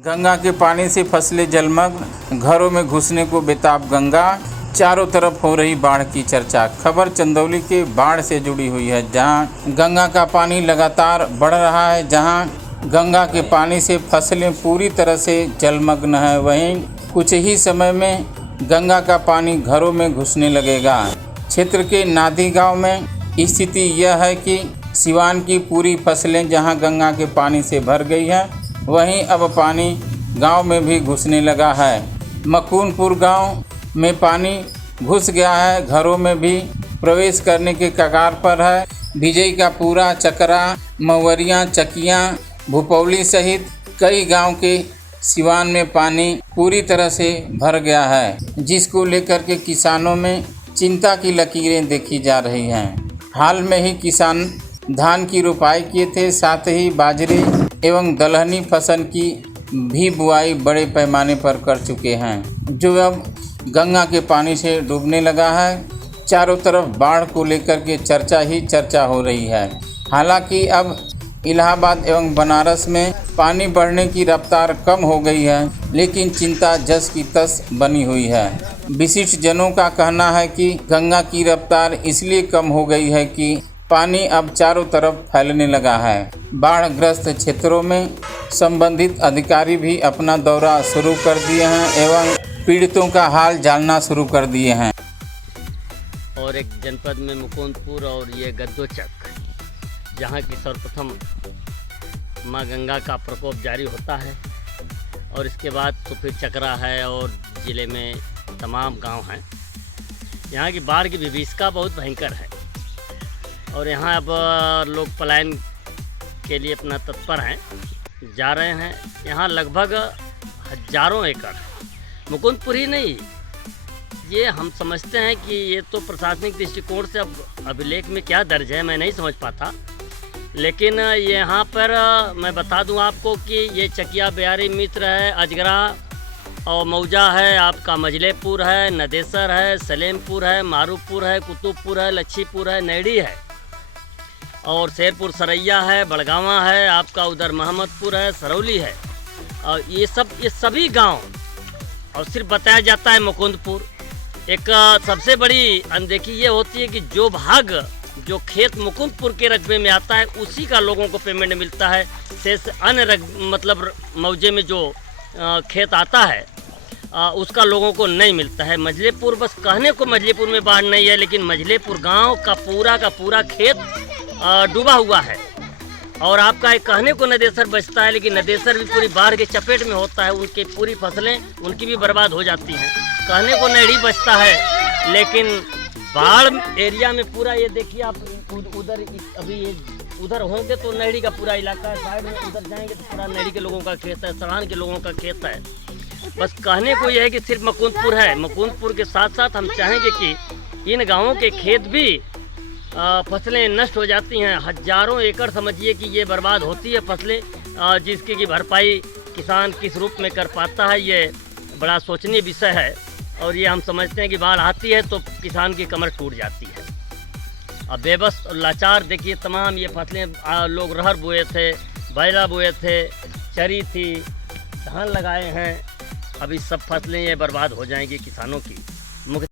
गंगा के पानी से फसलें जलमग्न, घरों में घुसने को बेताब गंगा, चारों तरफ हो रही बाढ़ की चर्चा। खबर चंदौली के बाढ़ से जुड़ी हुई है, जहां गंगा का पानी लगातार बढ़ रहा है। जहां गंगा के पानी से फसलें पूरी तरह से जलमग्न है, वहीं कुछ ही समय में गंगा का पानी घरों में घुसने लगेगा। क्षेत्र के नादी गांव में स्थिति यह है कि सिवान की पूरी फसलें जहां गंगा के पानी से भर गई है, वहीं अब पानी गांव में भी घुसने लगा है। मकूनपुर गांव में पानी घुस गया है, घरों में भी प्रवेश करने के कगार पर है। विजय का पूरा, चकरा, मवरियाँ, चकियाँ, भूपौली सहित कई गांव के सिवान में पानी पूरी तरह से भर गया है, जिसको लेकर के किसानों में चिंता की लकीरें देखी जा रही हैं। हाल में ही किसान धान की रोपाई किए थे, साथ ही बाजरे एवं दलहनी फसल की भी बुआई बड़े पैमाने पर कर चुके हैं, जो अब गंगा के पानी से डूबने लगा है। चारों तरफ बाढ़ को लेकर के चर्चा ही चर्चा हो रही है। हालांकि अब इलाहाबाद एवं बनारस में पानी बढ़ने की रफ्तार कम हो गई है, लेकिन चिंता जस की तस बनी हुई है। विशिष्ट जनों का कहना है कि गंगा की रफ्तार इसलिए कम हो गई है कि पानी अब चारों तरफ फैलने लगा है। बाढ़ग्रस्त क्षेत्रों में संबंधित अधिकारी भी अपना दौरा शुरू कर दिए हैं एवं पीड़ितों का हाल जानना शुरू कर दिए हैं। और एक जनपद में मुकुंदपुर और ये गद्दोचक, जहाँ की सर्वप्रथम माँ गंगा का प्रकोप जारी होता है, और इसके बाद तो फिर चकरा है और ज़िले में तमाम गांव हैं। यहाँ की बाढ़ की विभीषिका बहुत भयंकर है, और यहाँ अब लोग पलायन के लिए अपना तत्पर हैं, जा रहे हैं। यहाँ लगभग हजारों एकड़, मुकुंदपुर ही नहीं, ये हम समझते हैं कि ये तो प्रशासनिक दृष्टिकोण से अब अभिलेख में क्या दर्ज है मैं नहीं समझ पाता, लेकिन यहाँ पर मैं बता दूं आपको कि ये चकिया, बिहारी, मित्र है, अजगरा और मौजा है, आपका मजलेपुर है, नदेसर है, सलेमपुर है, मारूपुर है, कुतुबपुर है, लच्छीपुर है, नैडी है, और शेरपुर सरैया है, बड़गावा है, आपका उधर महमदपुर है, सरौली है, और ये सभी गांव। और सिर्फ बताया जाता है मुकुंदपुर। एक सबसे बड़ी अनदेखी ये होती है कि जो खेत मुकुंदपुर के रकबे में आता है, उसी का लोगों को पेमेंट मिलता है। शेष अन्य मतलब मौजे में जो खेत आता है उसका लोगों को नहीं मिलता है। मजलेपुर, बस कहने को मजलेपुर में बाढ़ नहीं है, लेकिन मजलेपुर गांव का पूरा खेत डूबा हुआ है। और आपका एक कहने को नदेसर बचता है, लेकिन नदेसर भी पूरी बाढ़ के चपेट में होता है, उनकी पूरी फसलें उनकी भी बर्बाद हो जाती हैं। कहने को नैडी बचता है, लेकिन बाढ़ एरिया में पूरा, ये देखिए आप उधर अभी ये उधर होंगे तो नैडी का पूरा इलाका है, साइड में उधर जाएंगे तो पूरा नैडी के लोगों का खेत है, सरान के लोगों का खेत है। बस कहने को यह है कि सिर्फ मुकुंदपुर है। मुकुंदपुर के साथ साथ हम चाहेंगे कि इन गाँवों के खेत भी फसलें नष्ट हो जाती हैं। हजारों एकड़ समझिए कि ये बर्बाद होती है फसलें, जिसकी की भरपाई किसान किस रूप में कर पाता है, ये बड़ा सोचनीय विषय है। और ये हम समझते हैं कि बाढ़ आती है तो किसान की कमर टूट जाती है। अब बेबस और लाचार देखिए, तमाम ये फसलें लोग रहर बोए थे, बैला बोए थे, चरी थी, धान लगाए हैं, अभी सब फसलें ये बर्बाद हो जाएंगी किसानों की।